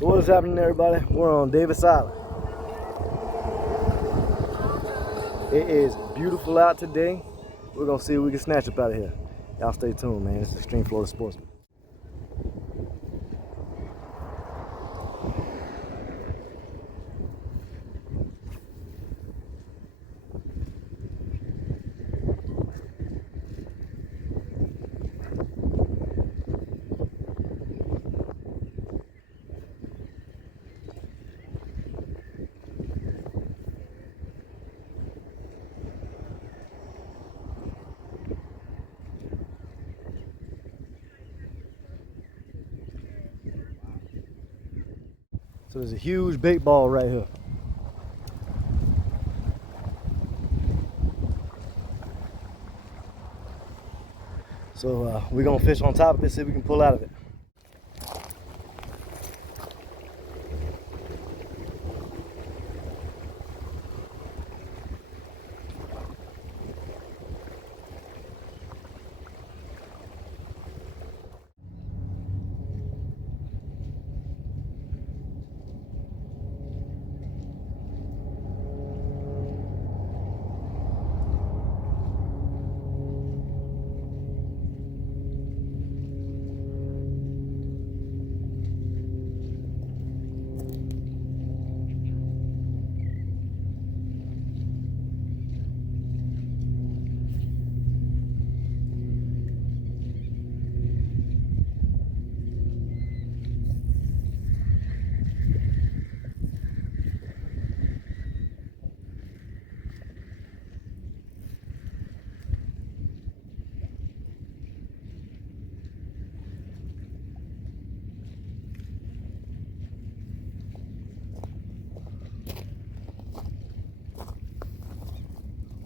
So what is happening, everybody? We're on Davis Island. It is beautiful out today. We're gonna see if we can snatch up out of here. Y'all stay tuned, man. It's Extreme Florida Sportsman. So there's a huge bait ball right here. So we're gonna fish on top of it, see if we can pull out of it.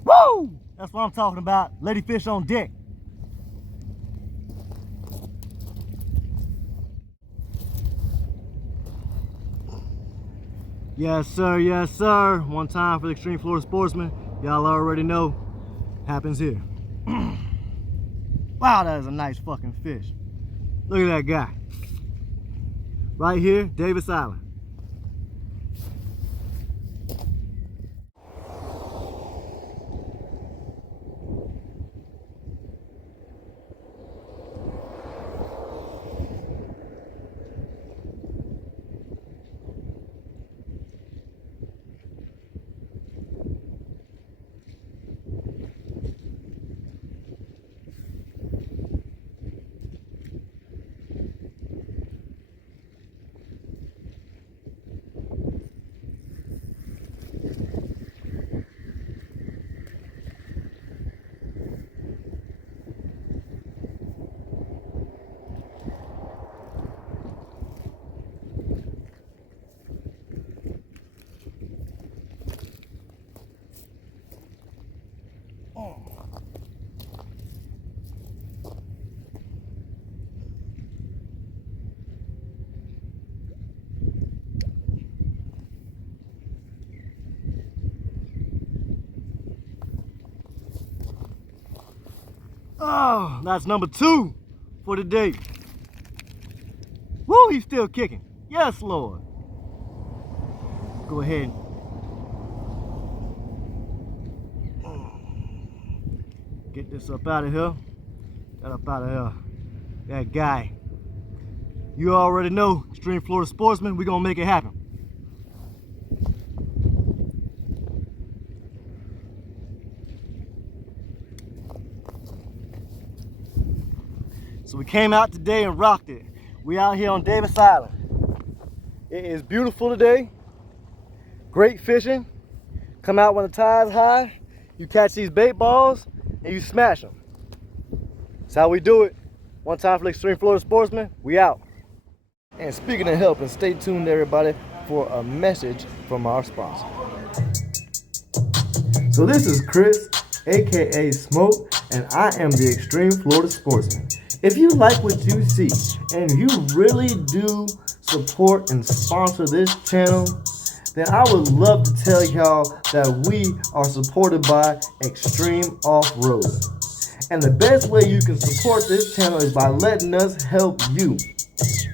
Woo! That's what I'm talking about. Ladyfish on deck. Yes, sir. Yes, sir. One time for the Extreme Florida Sportsman. Y'all already know. Happens here. Wow, that is a nice fucking fish. Look at that guy. Right here, Davis Island. Oh, that's number 2 for the day. Woo, he's still kicking. Yes, Lord. Go ahead. Get this up out of here. Get up out of here. That guy. You already know, Extreme Florida Sportsman, we're gonna make it happen. So we came out today and rocked it. We out here on Davis Island. It is beautiful today. Great fishing. Come out when the tide's high. You catch these bait balls and you smash them. That's how we do it. One time for the Extreme Florida Sportsman, we out. And speaking of helping, stay tuned everybody for a message from our sponsor. So this is Chris, aka Smoke, and I am the Extreme Florida Sportsman. If you like what you see and you really do support and sponsor this channel, then I would love to tell y'all that we are supported by Extreme Off-Road. And the best way you can support this channel is by letting us help you.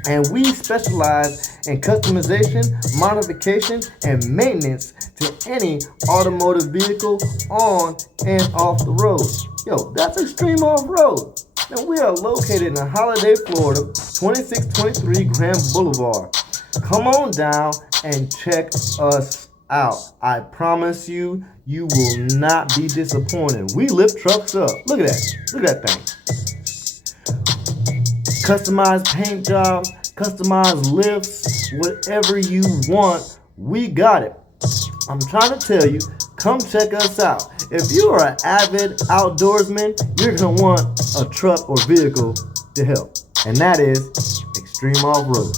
And we specialize in customization, modification, and maintenance to any automotive vehicle on and off the road. Yo, that's Extreme Off-Road. Now we are located in Holiday, Florida, 2623 Grand Boulevard. Come on down and check us out. I promise you, you will not be disappointed. We lift trucks up. Look at that. Look at that thing. Customized paint jobs, customized lifts, whatever you want, we got it. I'm trying to tell you, come check us out. If you are an avid outdoorsman, you're going to want a truck or vehicle to help. And that is Extreme Off-Road.